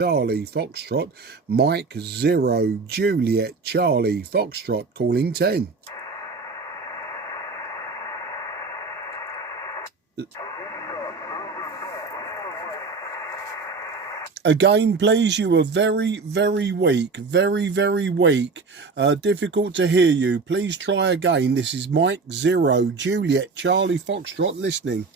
Charlie Foxtrot, Mike 0 Juliet Charlie Foxtrot, calling 10. Again, please, you are very, very weak. Very, very weak. Difficult to hear you. Please try again. This is Mike 0 Juliet Charlie Foxtrot listening.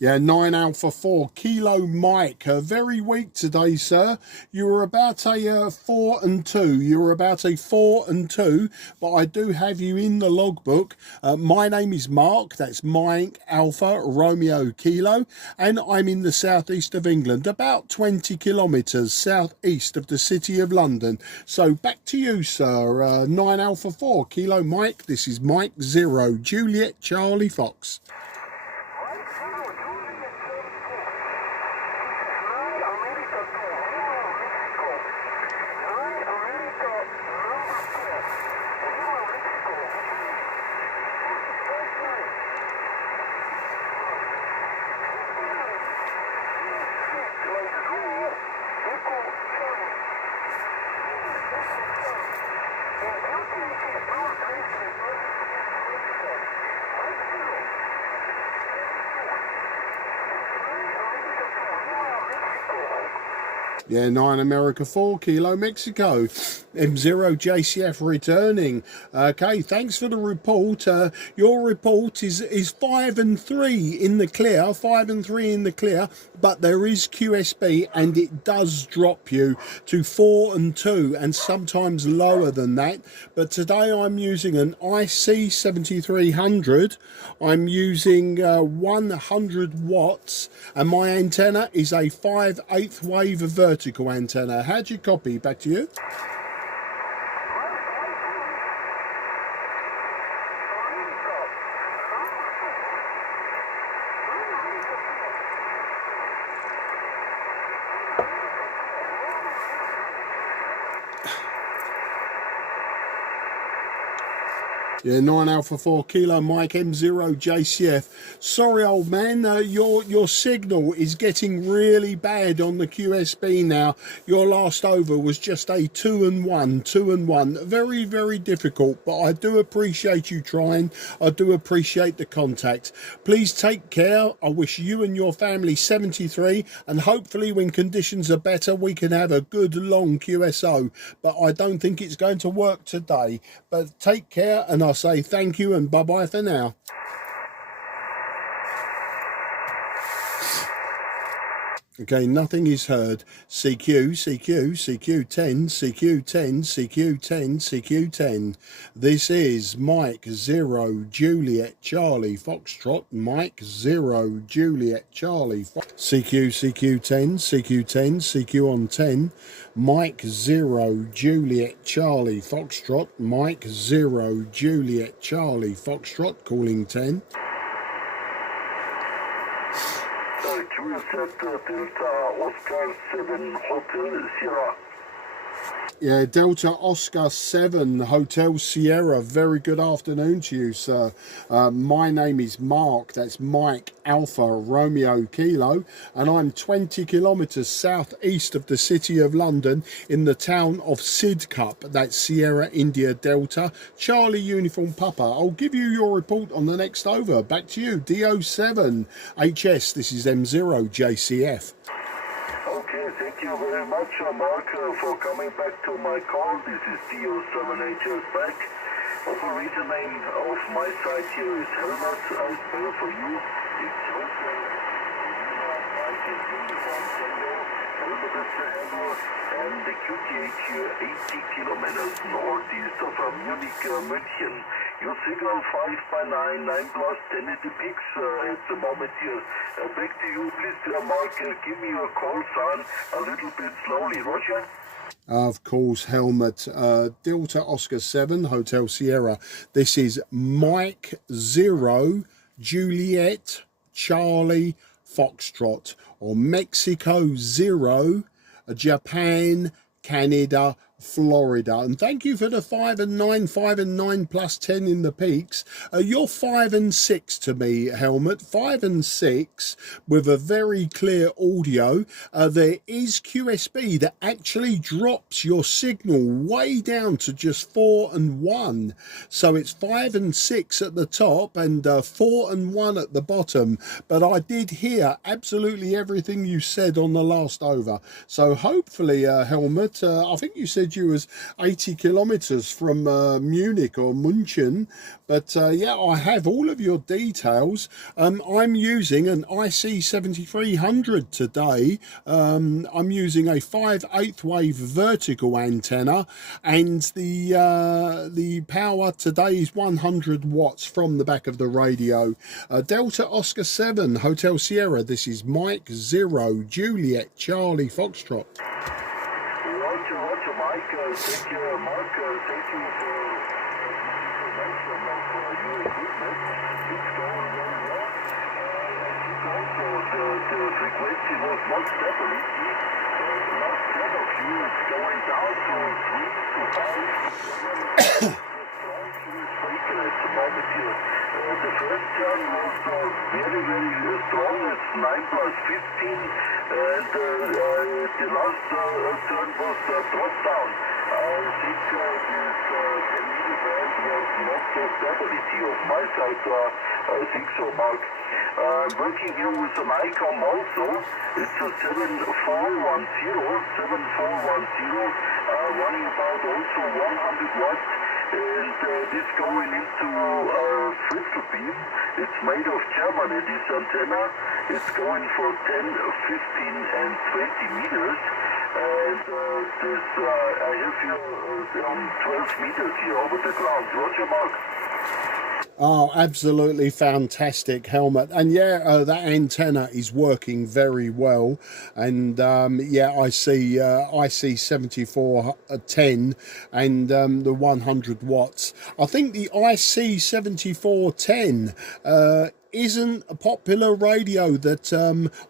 Yeah, 9 Alpha 4 Kilo Mike. Very weak today, sir. You were about a 4 and 2. You were about a 4 and 2, but I do have you in the logbook. My name is Mark. That's Mike Alpha Romeo Kilo, and I'm in the southeast of England, about 20 kilometres southeast of the city of London. So back to you, sir. 9 Alpha 4 Kilo Mike. This is Mike 0 Juliet Charlie Fox. Yeah, 9 America 4 Kilo Mexico, M0 JCF returning. Okay, thanks for the report. Your report is 5 and 3 in the clear, 5 and 3 in the clear, but there is QSB and it does drop you to 4 and 2 and sometimes lower than that. But today I'm using an IC-7300. I'm using 100 watts and my antenna is a 5/8 wave vertical antenna. How'd you copy? Back to you. Yeah, 9 Alpha 4 Kilo Mike M0 JCF. Sorry, old man, your signal is getting really bad on the QSB now. Your last over was just a 2 and 1. Very, very difficult, but I do appreciate you trying. I do appreciate the contact. Please take care. I wish you and your family 73, and hopefully when conditions are better, we can have a good long QSO. But I don't think it's going to work today. But take care, and I say thank you and bye-bye for now. Okay, nothing is heard. CQ, CQ10, CQ10, CQ10, CQ10. This is Mike 0 Juliet Charlie Foxtrot, Mike 0 Juliet Charlie CQ, CQ10, CQ10, CQ on 10, Mike 0 Juliet Charlie Foxtrot, Mike 0 Juliet Charlie Foxtrot, calling 10. Delta Oscar 7 Hotel Sierra. Yeah, Delta Oscar 7 Hotel Sierra. Very good afternoon to you, sir. My name is Mark. That's Mike Alpha Romeo Kilo, and I'm 20 kilometres southeast of the city of London in the town of Sidcup. That's Sierra India Delta Charlie Uniform Papa. I'll give you your report on the next over. Back to you, DO7 HS. This is M0 JCF. Thank you very much, Mark, for coming back to my call. This is DO7HS back. The reason name of my site here is Helmut. I spell for you. It's also and the QTH 80 kilometers northeast of Munich, München. Your signal 5x9, 9+10 at the peaks at the moment here. Back to you, please, Mark. Give me a call, son, a little bit slowly, Roger. Of course, Helmut. Delta Oscar 7 Hotel Sierra. This is Mike 0 Juliet Charlie Foxtrot, or Mexico 0 Japan Canada Florida. And thank you for the 5 and 9, 5 and 9 plus 10 in the peaks. You're 5 and 6 to me, Helmut. 5 and 6 with a very clear audio. There is QSB that actually drops your signal way down to just 4 and 1. So it's 5 and 6 at the top and 4 and 1 at the bottom. But I did hear absolutely everything you said on the last over. So hopefully, Helmut, I think you said you was 80 kilometers from Munich or München, but yeah, I have all of your details. I'm using an IC-7300 today. I'm using a 5/8 wave vertical antenna, and the power today is 100 watts from the back of the radio. Delta Oscar 7 Hotel Sierra, this is Mike 0 Juliet Charlie Foxtrot. Roger, Mike. Thank you, Mark. Thank you for information of your equipment. It's going very well. Also, the frequency was not stable. The last 10 of you is going down to 3 to 5. At the moment here. The first turn was very, very strong. It's 9 plus 15, and the last turn was dropped down. I think this 10 millivolts was not the stability of my side. I think so, Mark. I'm working here with an ICOM also. It's a 7410, running about also 100 watts. And this going into Fritzel beam. It's made of Germany, this antenna. It's going for 10, 15 and 20 meters. And this, I have here 12 meters here over the ground. Roger, Mark. Oh, absolutely fantastic, Helmut. And yeah, that antenna is working very well. And yeah, I see IC-7410 and the 100 watts. I think the IC-7410 isn't a popular radio that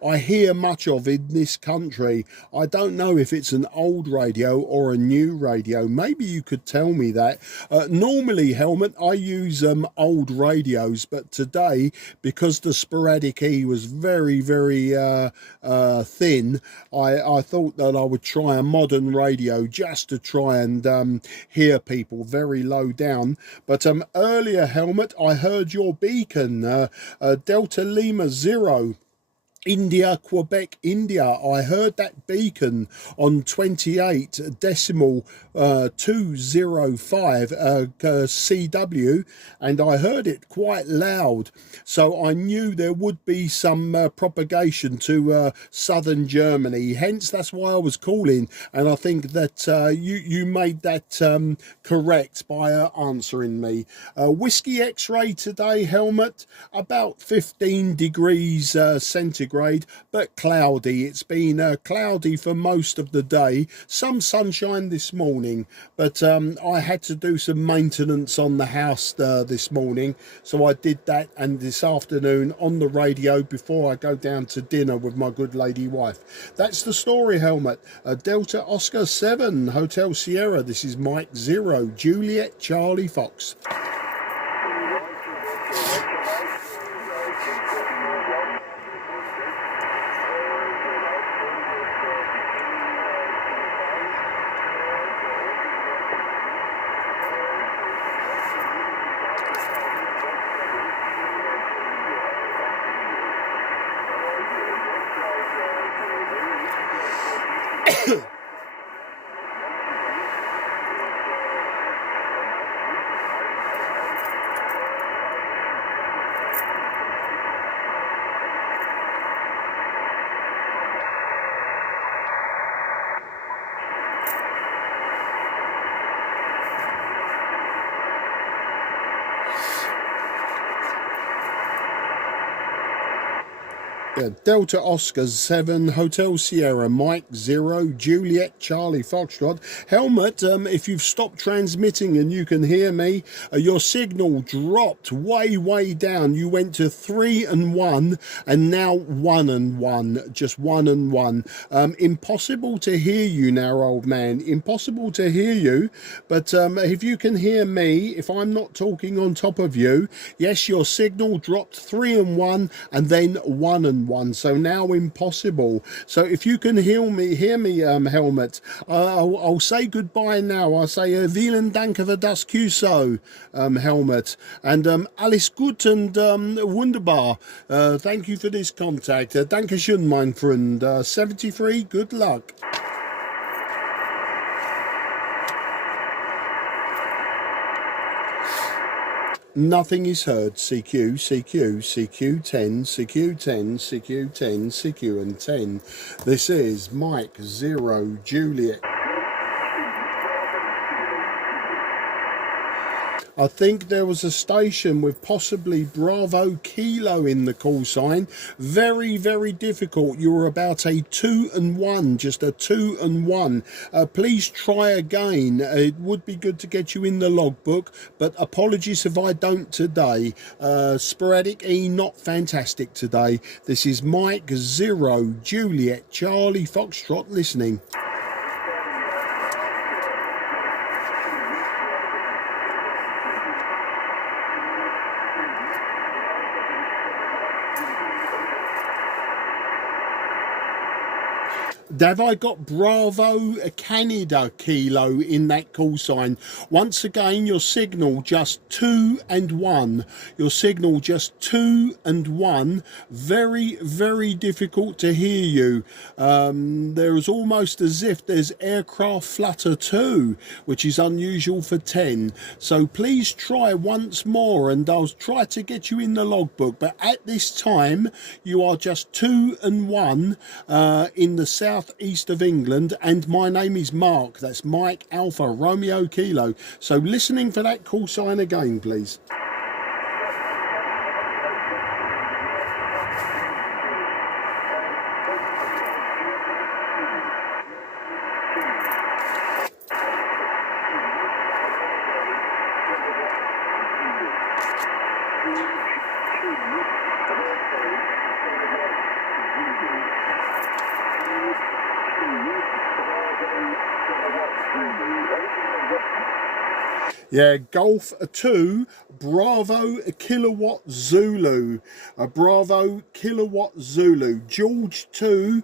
I hear much of in this country. I don't know if it's an old radio or a new radio. Maybe you could tell me that. Normally, Helmut, I use old radios, but today, because the sporadic E was very, very thin, I thought that I would try a modern radio just to try and hear people very low down. But earlier, Helmut, I heard your beacon, Delta Lima 0, India, Quebec, India. I heard that beacon on 28.205 CW, and I heard it quite loud. So I knew there would be some propagation to southern Germany. Hence, that's why I was calling. And I think that you made that correct by answering me. Whiskey X-ray today, Helmut, about 15 degrees centigrade. But cloudy. It's been cloudy for most of the day. Some sunshine this morning, but I had to do some maintenance on the house this morning, so I did that, and this afternoon on the radio before I go down to dinner with my good lady wife. That's the story, Helmut. Delta Oscar 7 Hotel Sierra, this is Mike 0 Juliet Charlie Fox. Yeah, Delta Oscar 7, Hotel Sierra, Mike 0, Juliet Charlie Foxtrot. Helmut, if you've stopped transmitting and you can hear me, your signal dropped way down. You went to 3 and 1 and now 1 and 1, just 1 and 1. Impossible to hear you now, old man. Impossible to hear you. But if you can hear me, if I'm not talking on top of you, yes, your signal dropped 3 and 1 and then 1 and 1, so now impossible. So if you can hear me, Helmut, I'll say goodbye now. I'll say vielen Dank für das QSO, Helmut, and alles gut and wunderbar. Thank you for this contact. Dankeschön, mein Freund. 73, good luck. Nothing is heard. CQ, CQ, CQ10, CQ10, CQ10, CQ and 10. This is Mike 0, Juliet. I think there was a station with possibly Bravo Kilo in the call sign. Very difficult. You were about a 2 and 1, just a 2 and 1. Please try again. It would be good to get you in the logbook, but apologies if I don't today. Sporadic E, not fantastic today. This is Mike 0, Juliet, Charlie Foxtrot listening. Have I got Bravo Canada Kilo in that call sign? Once again, your signal just 2 and 1. Your signal just 2 and 1. Very difficult to hear you. There's almost as if there's aircraft flutter 2, which is unusual for 10. So please try once more and I'll try to get you in the logbook. But at this time, you are just 2 and 1 in the southeast of England, and my name is Mark. That's Mike Alpha Romeo Kilo. So listening for that call sign again, please. Yeah, Golf 2, Bravo Kilowatt Zulu, Bravo Kilowatt Zulu, George 2,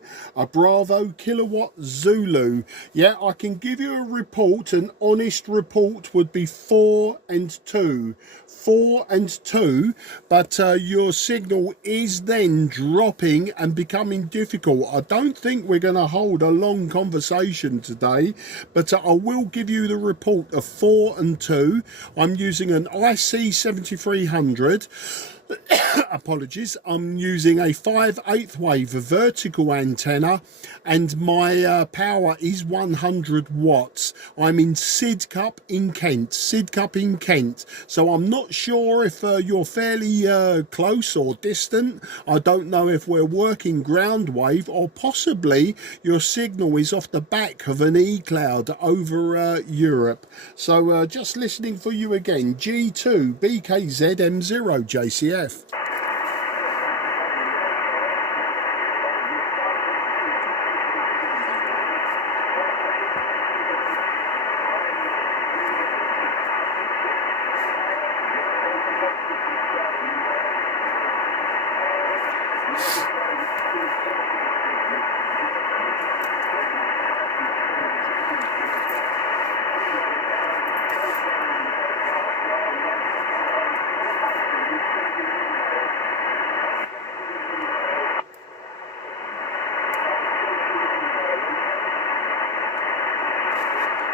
Bravo Kilowatt Zulu. Yeah, I can give you a report. An honest report would be 4 and 2. 4 and 2, but your signal is then dropping and becoming difficult. I don't think we're going to hold a long conversation today, but I will give you the report of 4 and 2. I'm using an IC-7300. Apologies, I'm using a 5/8 wave vertical antenna, and my power is 100 watts. I'm in Sidcup in Kent, so I'm not sure if you're fairly close or distant. I don't know if we're working ground wave, or possibly your signal is off the back of an E-cloud over Europe. So just listening for you again. G2 BKZM0 JCF.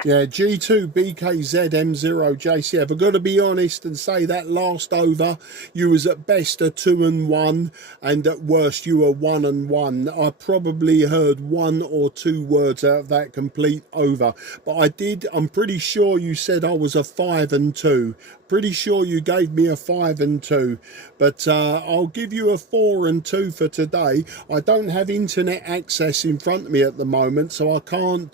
Yeah, G2BKZM0JCF. I've got to be honest and say that last over, you was at best a 2 and 1, and at worst you were 1 and 1. I probably heard 1 or 2 words out of that complete over, but I'm pretty sure you said I was a 5 and 2. Pretty sure you gave me a 5 and 2, but I'll give you a 4 and 2 for today. I don't have internet access in front of me at the moment, so I can't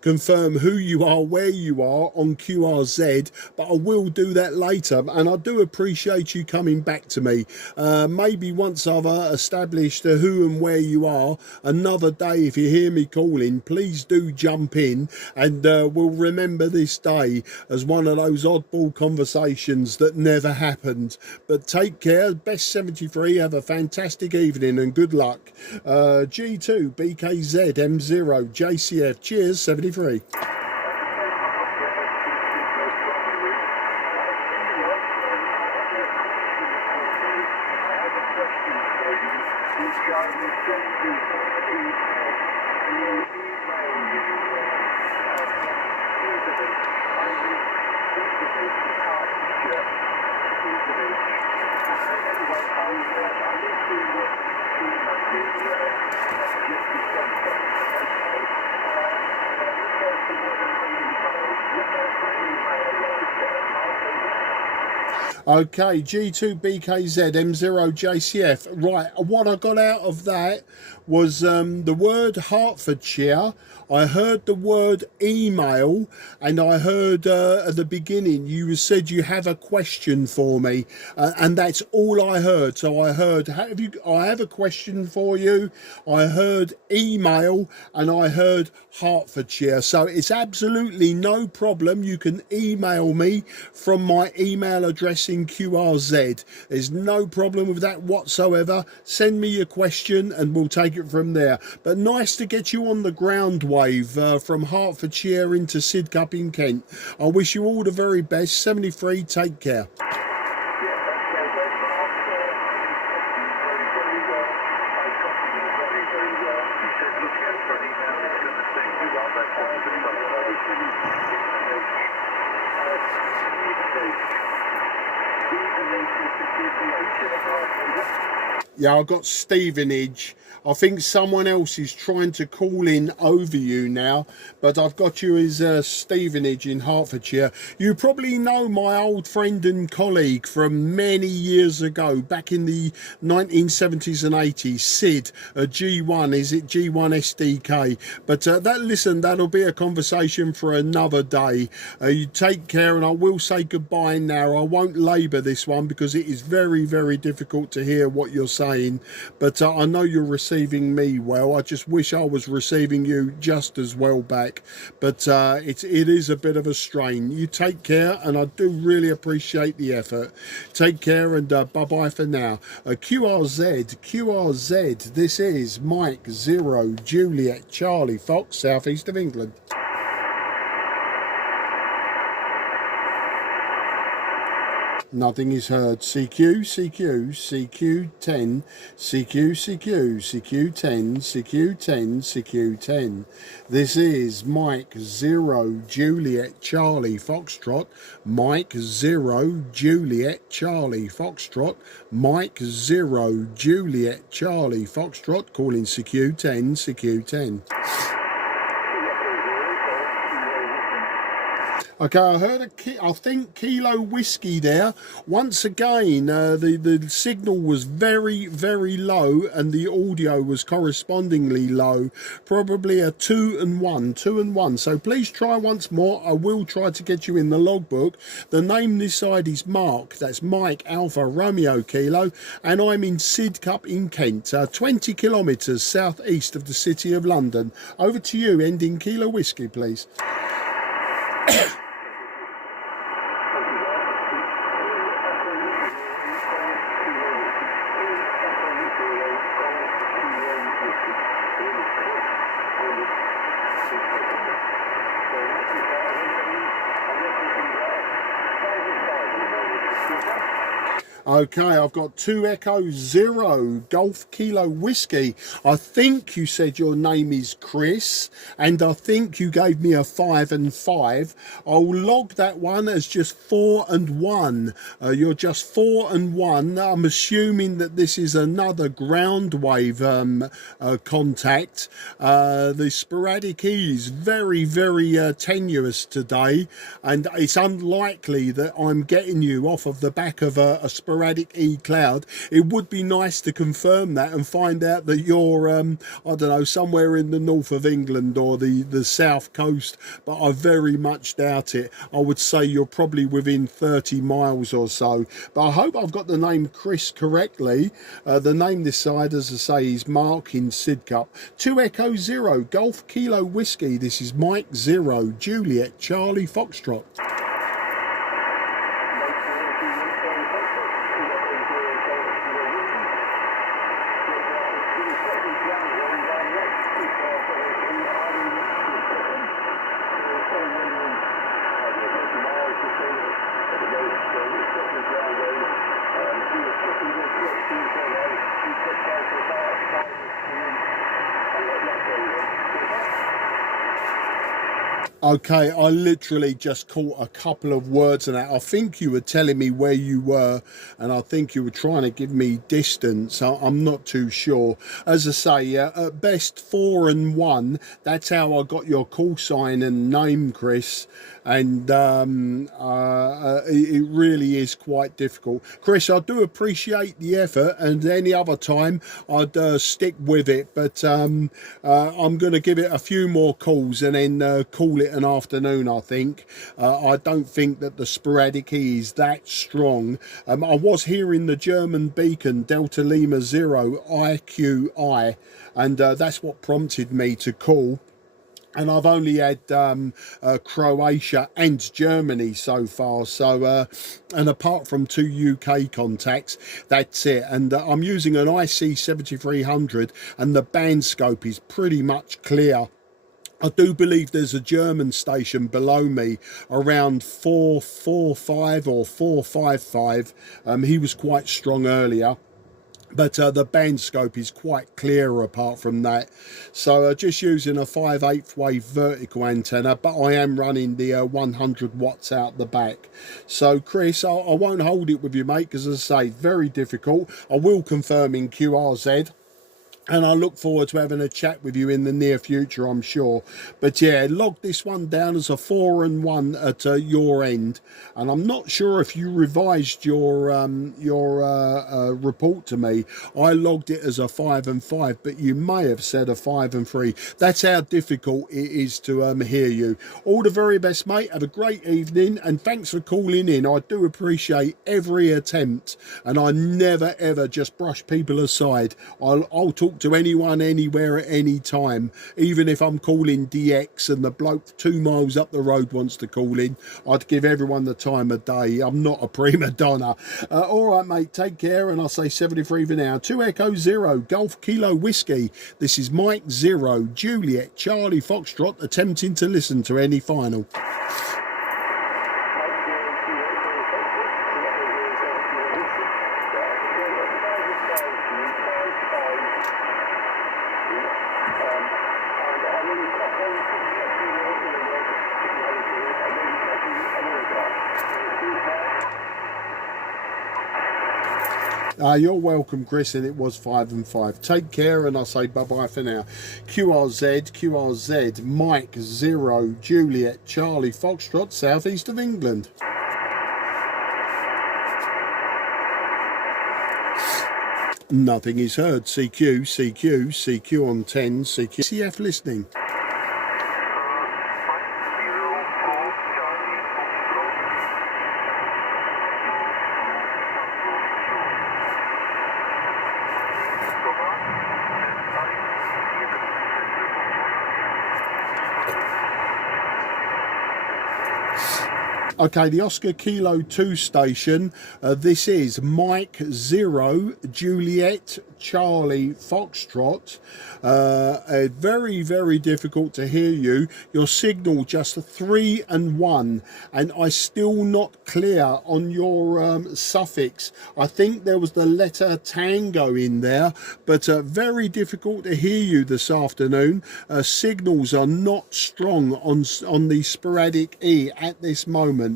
confirm who you are, where you are on QRZ, but I will do that later. And I do appreciate you coming back to me. Maybe once I've established who and where you are, another day, if you hear me calling, please do jump in, and we'll remember this day as one of those oddball conversations that never happened. But take care, best 73, have a fantastic evening and good luck. G2 BKZ M0 JCF, cheers 73. Okay, G2BKZ M0JCF. Right, what I got out of that was the word Hertfordshire. I heard the word email, and I heard at the beginning you said you have a question for me, and that's all I heard. So I heard, I have a question for you. I heard email, and I heard Hertfordshire. So it's absolutely no problem. You can email me from my email address in QRZ. There's no problem with that whatsoever. Send me your question and we'll take it from there. But nice to get you on the ground wave from Hertfordshire into Sidcup in Kent. I wish you all the very best. 73, take care. Yeah, I got Stevenage. I think someone else is trying to call in over you now, but I've got you as Stevenage in Hertfordshire. You probably know my old friend and colleague from many years ago, back in the 1970s and 80s, Sid, G1, is it G1 SDK? But listen, that'll be a conversation for another day. You take care, and I will say goodbye now. I won't labour this one because it is very, very difficult to hear what you're saying, but I know you're receiving me well. I just wish I was receiving you just as well back, but it is a bit of a strain. You take care, and I do really appreciate the effort. Take care, and bye-bye for now. QRZ, this is Mike 0 Juliet Charlie Fox, southeast of England. Nothing is heard. CQ, CQ10, CQ10, CQ10. This is Mike 0 Juliet Charlie Foxtrot, Mike 0 Juliet Charlie Foxtrot, Mike 0 Juliet Charlie Foxtrot, calling CQ10. Okay, I heard I think Kilo Whiskey there. Once again, the signal was very, very low, and the audio was correspondingly low. Probably a 2 and 1. So please try once more. I will try to get you in the logbook. The name this side is Mark. That's Mike Alpha Romeo Kilo, and I'm in Sidcup in Kent, 20 kilometres southeast of the city of London. Over to you, ending Kilo Whiskey, please. Okay, I've got 2 Echo Zero Golf Kilo Whiskey. I think you said your name is Chris, and I think you gave me a 5 and 5. I'll log that one as just 4 and 1. You're just 4 and 1. I'm assuming that this is another ground wave contact. The sporadic E is very, very tenuous today, and it's unlikely that I'm getting you off of the back of a sporadic E cloud. It would be nice to confirm that and find out that you're I don't know, somewhere in the north of England or the south coast, but I very much doubt it. I would say you're probably within 30 miles or so, but I hope I've got the name Chris correctly. The name this side, as I say, is Mark in Sidcup. 2 Echo Zero Golf Kilo Whiskey. This is Mike Zero Juliet Charlie Foxtrot. Okay, I literally just caught a couple of words in that. I think you were telling me where you were, and I think you were trying to give me distance. I'm not too sure. As I say, at best 4 and 1. That's how I got your call sign and name, Chris. And it really is quite difficult. Chris, I do appreciate the effort, and any other time I'd stick with it. But I'm going to give it a few more calls and then call it an afternoon, I think. I don't think that the sporadic E is that strong. I was hearing the German beacon Delta Lima 0 IQI, and that's what prompted me to call. And I've only had Croatia and Germany so far, so and apart from 2 UK contacts, that's it. And I'm using an IC-7300, and the band scope is pretty much clear. I do believe there's a German station below me around 445 or 455. He was quite strong earlier, but the band scope is quite clear apart from that. So just using a 5/8 wave vertical antenna, but I am running the 100 watts out the back. So Chris, I won't hold it with you, mate, because as I say, very difficult. I will confirm in QRZ, and I look forward to having a chat with you in the near future, I'm sure. But yeah, log this one down as a 4 and 1 at your end. And I'm not sure if you revised your report to me. I logged it as a 5 and 5, but you may have said a 5 and 3. That's how difficult it is to hear you. All the very best, mate. Have a great evening, and thanks for calling in. I do appreciate every attempt, and I never ever just brush people aside. I'll talk to anyone, anywhere, at any time. Even if I'm calling DX and the bloke 2 miles up the road wants to call in, I'd give everyone the time of day. I'm not a prima donna. All right, mate, take care, and I'll say 73 for now. 2 Echo Zero Golf Kilo Whiskey. This is Mike Zero Juliet Charlie Foxtrot attempting to listen to any final. You're welcome, Chris, and it was 5 and 5. Take care, and I'll say bye-bye for now. QRZ, Mike Zero Juliet Charlie Foxtrot, southeast of England. Nothing is heard. CQ on 10, CF listening. Okay, the Oscar Kilo 2 station, this is Mike 0 Juliet Charlie Foxtrot. Very, very difficult to hear you. Your signal just 3 and 1, and I still not clear on your suffix. I think there was the letter tango in there, but very difficult to hear you this afternoon. Signals are not strong on the sporadic E at this moment,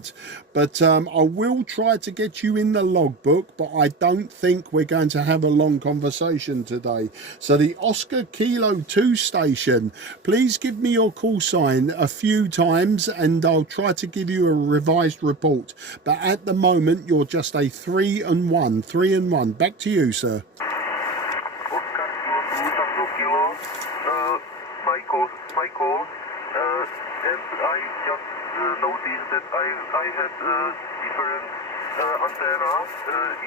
but I will try to get you in the logbook, but I don't think we're going to have a long conversation today. So the Oscar Kilo 2 station, please give me your call sign a few times and I'll try to give you a revised report, but at the moment you're just a 3 and 1. Back to you, sir. Oscar Kilo 2 Kilo, my call, and I just noticed that I had different antenna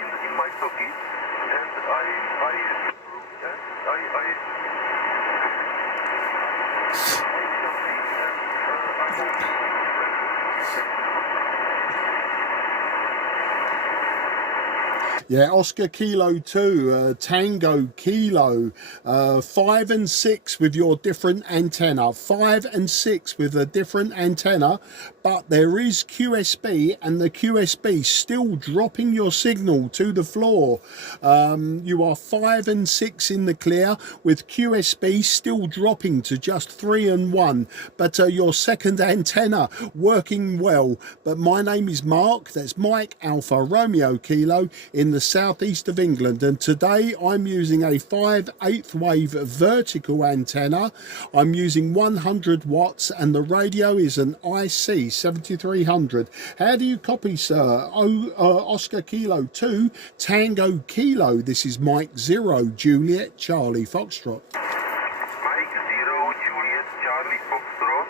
in my socket, and Yeah, Oscar Kilo 2, Tango Kilo, 5 and 6 with your different antenna, 5 and 6 with a different antenna, but there is QSB and the QSB still dropping your signal to the floor. You are 5 and 6 in the clear with QSB still dropping to just 3 and 1, but your second antenna working well. But my name is Mark, that's Mike Alpha Romeo Kilo in the southeast of England, and today I'm using a 5/8 wave vertical antenna. I'm using 100 watts and the radio is an IC-7300. How do you copy, sir? Oscar Kilo 2 Tango Kilo. This is Mike 0 Juliet Charlie Foxtrot. Mike 0 Juliet Charlie Foxtrot.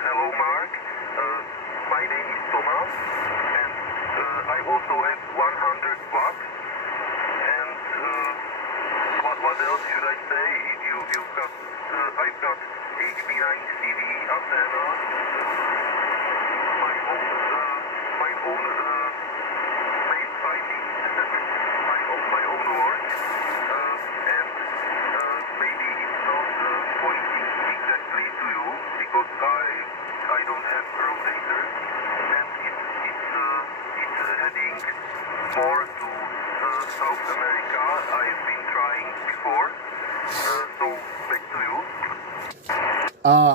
Hello Mark, my name is Thomas, and I also have 100 watts, and what else should I say? You've got, I've got HB9CV antenna, my own made finding, my own work, and maybe it's not pointing exactly to you, because I don't have rotators, and it's heading more to South America. I've been trying before, so back to you.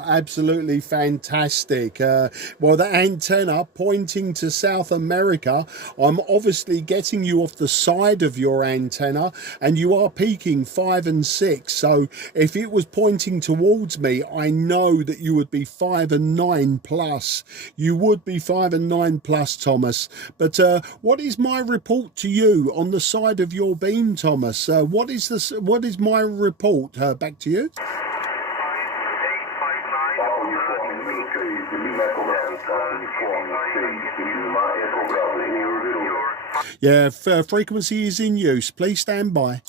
Absolutely fantastic. Well, the antenna pointing to South America, I'm obviously getting you off the side of your antenna and you are peaking 5 and 6. So if it was pointing towards me, I know that you would be 5 and 9 plus. You would be 5 and 9 plus, Thomas. But what is my report to you on the side of your beam, Thomas? What is my report? Back to you. Yeah, frequency is in use. Please stand by.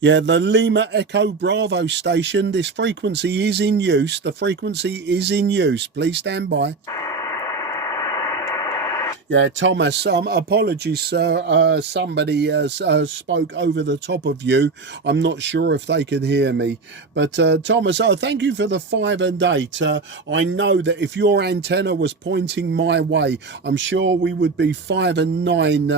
Yeah, the Lima Echo Bravo station, this frequency is in use. The frequency is in use. Please stand by. Yeah, Thomas, apologies, sir. Somebody spoke over the top of you. I'm not sure if they can hear me. But, Thomas, thank you for the 5 and 8. I know that if your antenna was pointing my way, I'm sure we would be 5 and 9,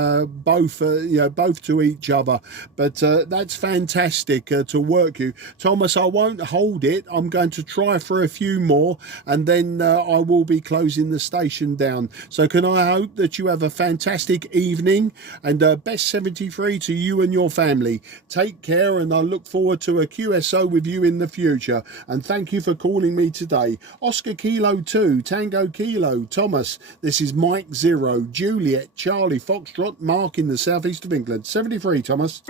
both to each other. But that's fantastic to work you. Thomas, I won't hold it. I'm going to try for a few more, and then I will be closing the station down. So can I hope that you have a fantastic evening, and best 73 to you and your family. Take care, and I look forward to a QSO with you in the future, and thank you for calling me today. Oscar Kilo 2 Tango Kilo Thomas, this is Mike 0 Juliet Charlie Foxtrot Mark in the southeast of England. 73, Thomas.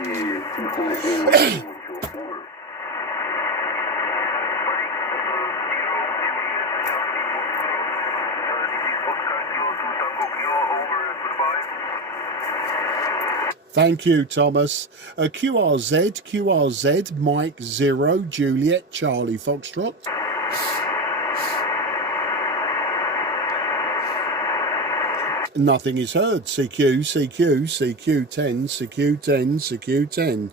Thank you, Thomas. QRZ, Mike 0, Juliet, Charlie, Foxtrot. nothing is heard. CQ, CQ, CQ10, CQ10, CQ10.